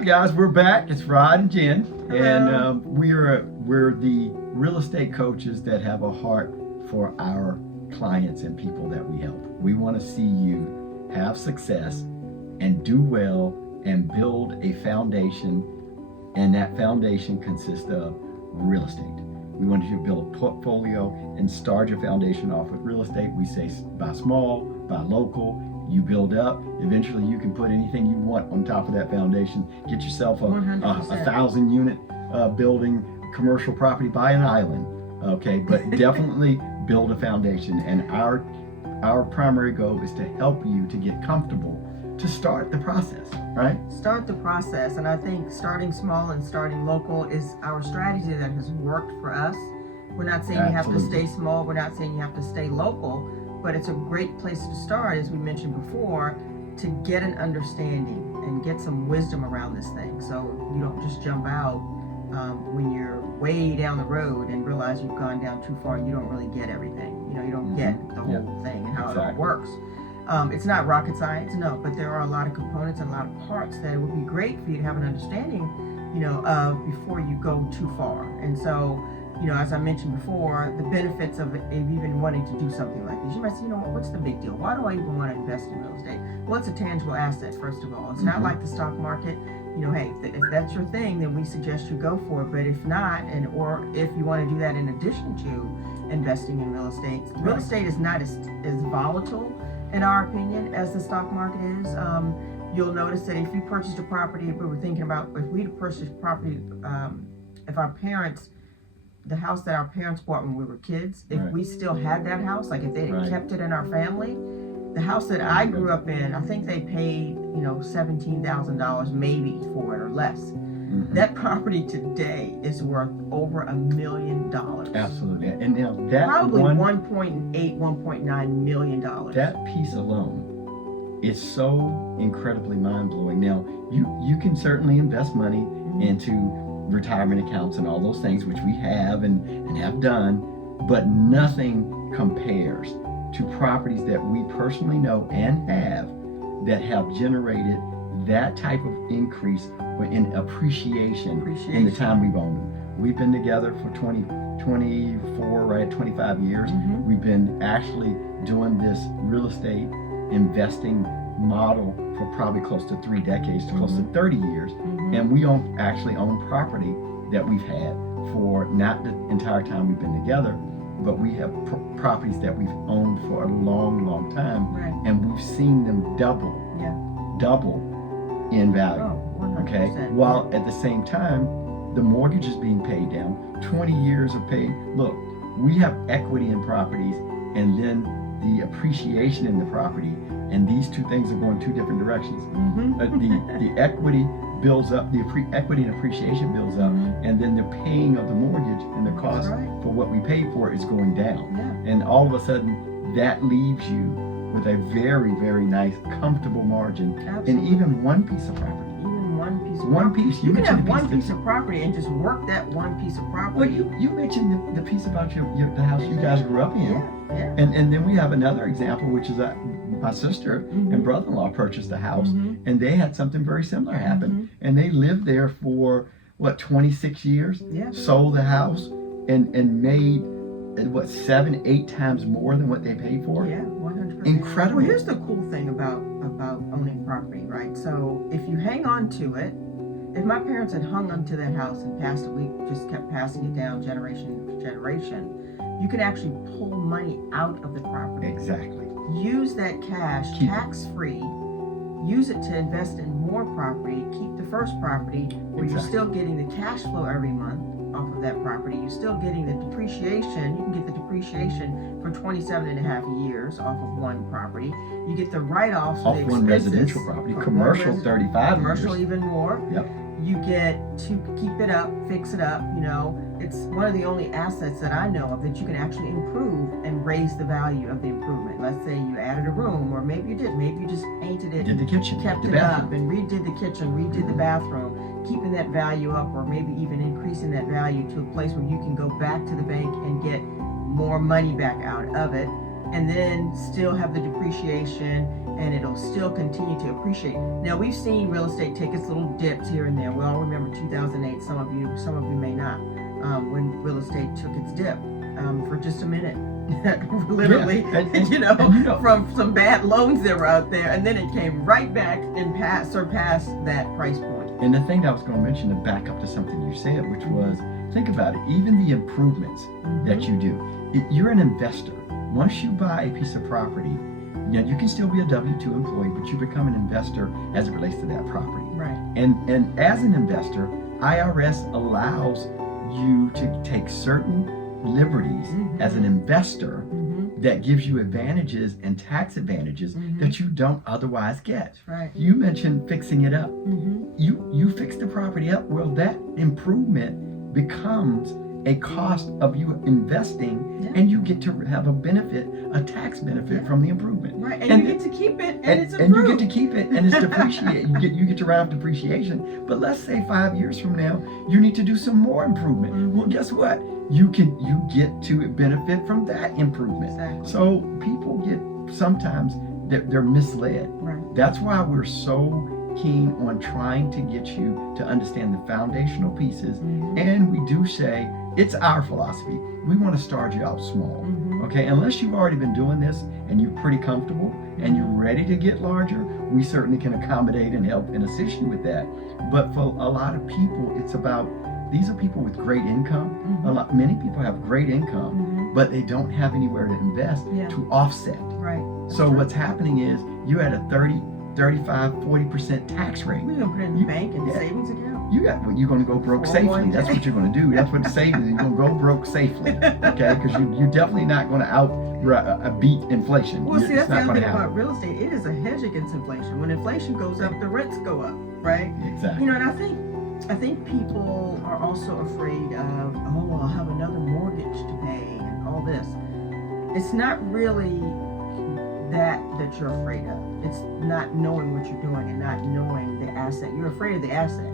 Hi guys, we're back. It's Rod and Jen, Hello. and we're the real estate coaches that have a heart for our clients and people that we help. We want to see you have success and do well and build a foundation, and that foundation consists of real estate. We want you to build a portfolio and start your foundation off with real estate. We say buy small, buy local. You build up. Eventually, you can put anything you want on top of that foundation. Get yourself a 1,000-unit building, commercial property, buy an island. Okay, but definitely build a foundation. And our primary goal is to help you to get comfortable to start the process, right? Start the process, and I think starting small and starting local is our strategy that has worked for us. We're not saying you have to stay small. We're not saying you have to stay local. But it's a great place to start, as we mentioned before, to get an understanding and get some wisdom around this thing. So you don't just jump out when you're way down the road and realize you've gone down too far. You don't really get everything. You don't get the whole thing and how it all works. It's not rocket science, no, but there are a lot of components and a lot of parts that it would be great for you to have an understanding, of before you go too far. And so, as I mentioned before, the benefits of even wanting to do something like this. You might say, what's the big deal? Why do I even want to invest in real estate? Well, it's a tangible asset, first of all. It's not like the stock market. Hey, if that's your thing, then we suggest you go for it. But if not, or if you want to do that in addition to investing in real estate is not as volatile, in our opinion, as the stock market is. You'll notice that if you purchased a property, if we were thinking about if we purchased property, if our parents, the house that our parents bought when we were kids, if we still had that house, like if they had kept it in our family, the house that I grew up in, I think they paid, $17,000 maybe for it or less. That property today is worth over $1 million. Absolutely. And now that probably $1.9 million. That piece alone is so incredibly mind-blowing. Now, you can certainly invest money into retirement accounts and all those things, which we have and have done, but nothing compares to properties that we personally know and have that have generated that type of increase in appreciation in the time we've owned them. We've been together for 25 years. We've been actually doing this real estate investing model for probably close to 3 decades, to close to 30 years. And we actually own property that we've had for not the entire time we've been together, but we have properties that we've owned for a long, long time. And we've seen them double in value. Okay, while at the same time, the mortgage is being paid down, 20 years of paid. Look, we have equity in properties and then the appreciation in the property, and these two things are going two different directions. The equity builds up, the equity and appreciation builds up, and then the paying of the mortgage and the cost for what we paid for is going down. And all of a sudden, that leaves you with a very, very nice, comfortable margin in even one piece of property. You can have one piece of property and just work that one piece of property. Well, you mentioned the piece about the house you guys grew up in. And then we have another example, which is my sister and brother-in-law purchased a house, and they had something very similar happen. And they lived there for, 26 years, sold the house, and made, 7-8 times more than what they paid for? 100%. Incredible. Well, here's the cool thing about owning property, right? So if you hang on to it, if my parents had hung onto that house and passed it, we just kept passing it down generation to generation, you can actually pull money out of the property. Exactly. Use that cash tax-free, use it to invest in more property, keep the first property where you're still getting the cash flow every month off of that property. You're still getting the depreciation. You can get the depreciation for 27 and a half years off of one property. You get the write-offs off the one residential property. Commercial 35 commercial years. Even more. You get to keep it up, fix it up. It's one of the only assets that I know of that you can actually improve and raise the value of the improvement. Let's say you added a room, or maybe you did. Maybe you just painted it, did the kitchen, kept it up, and redid the kitchen, redid the bathroom, keeping that value up, or maybe even increasing that value to a place where you can go back to the bank and get more money back out of it. and then still have the depreciation, and it'll still continue to appreciate. Now, we've seen real estate take its little dips here and there. We all remember 2008. Some of you may not, when real estate took its dip for just a minute. Literally, and from some bad loans that were out there, and then it came right back and surpassed that price point. And the thing that I was going to mention, to back up to something you said, which was, think about it, even the improvements that you do. You're an investor. Once you buy a piece of property, you can still be a W-2 employee, but you become an investor as it relates to that property. Right. And as an investor, IRS allows you to take certain liberties as an investor that gives you advantages and tax advantages that you don't otherwise get. Right. You mentioned fixing it up. You fix the property up, well, that improvement becomes a cost of you investing, and you get to have a benefit, a tax benefit from the improvement. Right, and you get to keep it, and it's and improved. you get to keep it, and it's depreciated. you get to write off depreciation. But let's say 5 years from now, you need to do some more improvement. Well, guess what? You get to benefit from that improvement. Exactly. So people get, sometimes they're misled. Right. That's why we're so keen on trying to get you to understand the foundational pieces. And we do say, it's our philosophy. We want to start you out small. Okay, unless you've already been doing this and you're pretty comfortable and you're ready to get larger, we certainly can accommodate and help and assist you with that. But for a lot of people, it's about, these are people with great income. Many people have great income, but they don't have anywhere to invest to offset. Right. So what's happening is you're at a 30, 35, 40% tax rate. We're gonna put it in the bank and savings account. You're going to go broke safely. That's what you're going to do. That's what savings is. You're going to go broke safely, okay? Because you're definitely not going to beat inflation. Well, see, that's the not other going thing to happen. about real estate. It is a hedge against inflation. When inflation goes up, the rents go up, right? Exactly. And I think people are also afraid of, I'll have another mortgage to pay and all this. It's not really that you're afraid of. It's not knowing what you're doing and not knowing the asset. You're afraid of the asset.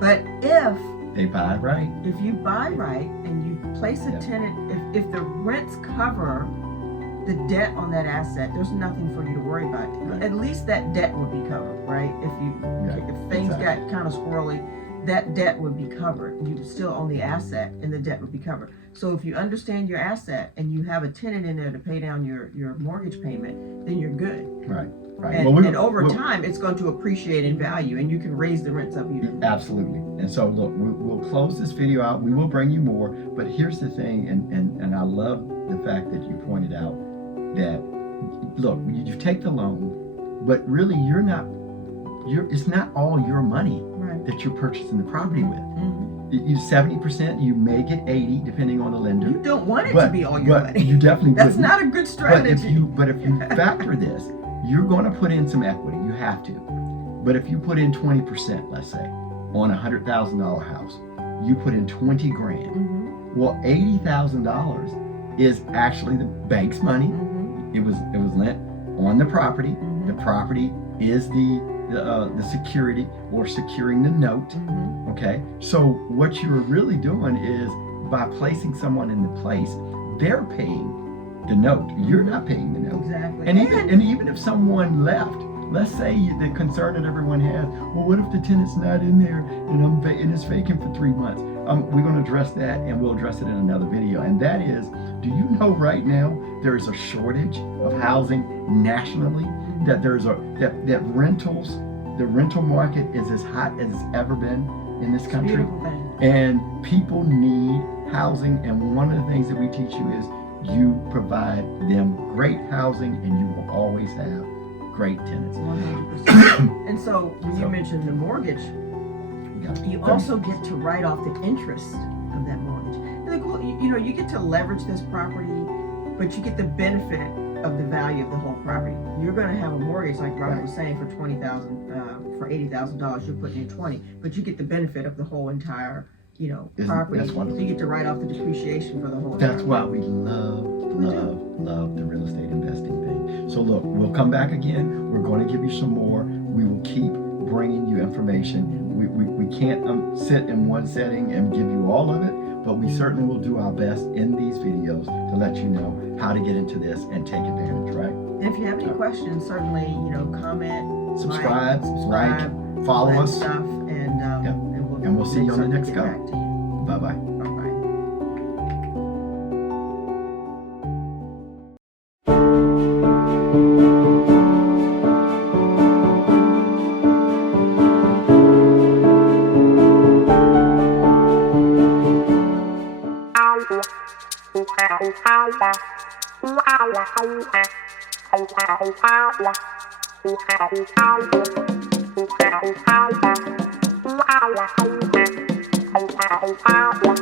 But if they buy right, if you buy right and you place a tenant, if the rents cover the debt on that asset, there's nothing for you to worry about. Right. At least that debt would be covered, right? If things got kind of squirrely, that debt would be covered. You still own the asset, and the debt would be covered. So if you understand your asset and you have a tenant in there to pay down your mortgage payment, then you're good. Right. Right. And over time, it's going to appreciate in value, and you can raise the rents up even more. Absolutely. And so, look, we'll close this video out. We will bring you more. But here's the thing, and I love the fact that you pointed out that, look, you take the loan, but really it's not all your money that you're purchasing the property with. You 70%, you may get 80, depending on the lender. You don't want it to be all your money. You definitely That's wouldn't. not a good strategy. But if you factor this, you're going to put in some equity. You have to. But if you put in 20%, let's say, on a $100,000 house, you put in 20 grand. Well, $80,000 is actually the bank's money. It was lent on the property. The property is the security or securing the note. Okay, so what you're really doing is, by placing someone in the place, they're paying the note. You're not paying the note. Exactly. And even if someone left, let's say the concern that everyone has, well, what if the tenant's not in there and it's vacant for 3 months? We're going to address that, and we'll address it in another video. And that is, do you know right now there is a shortage of housing nationally? That that rentals, the rental market is as hot as it's ever been in this country. Beautiful thing. And people need housing, and one of the things that we teach you is you provide them great housing, and you will always have great tenants. 100%. And so when you mentioned the mortgage, you also get to write off the interest of that mortgage. You get to leverage this property, but you get the benefit of the value of the whole property. You're going to have a mortgage, like Robert was saying, for for $80,000. You're putting in 20, but you get the benefit of the whole entire, property. That's wonderful. So you get to write off the depreciation for the whole. That's why we love the real estate investing thing. So look, we'll come back again. We're going to give you some more. We will keep bringing you information. We can't sit in one setting and give you all of it, but we certainly will do our best in these videos to let you know how to get into this and take advantage, right? If you have any questions, certainly, comment, Subscribe, like, follow all that us, stuff, and we'll see you on the next get go. back to you. Bye-bye. Bye-bye. Bye.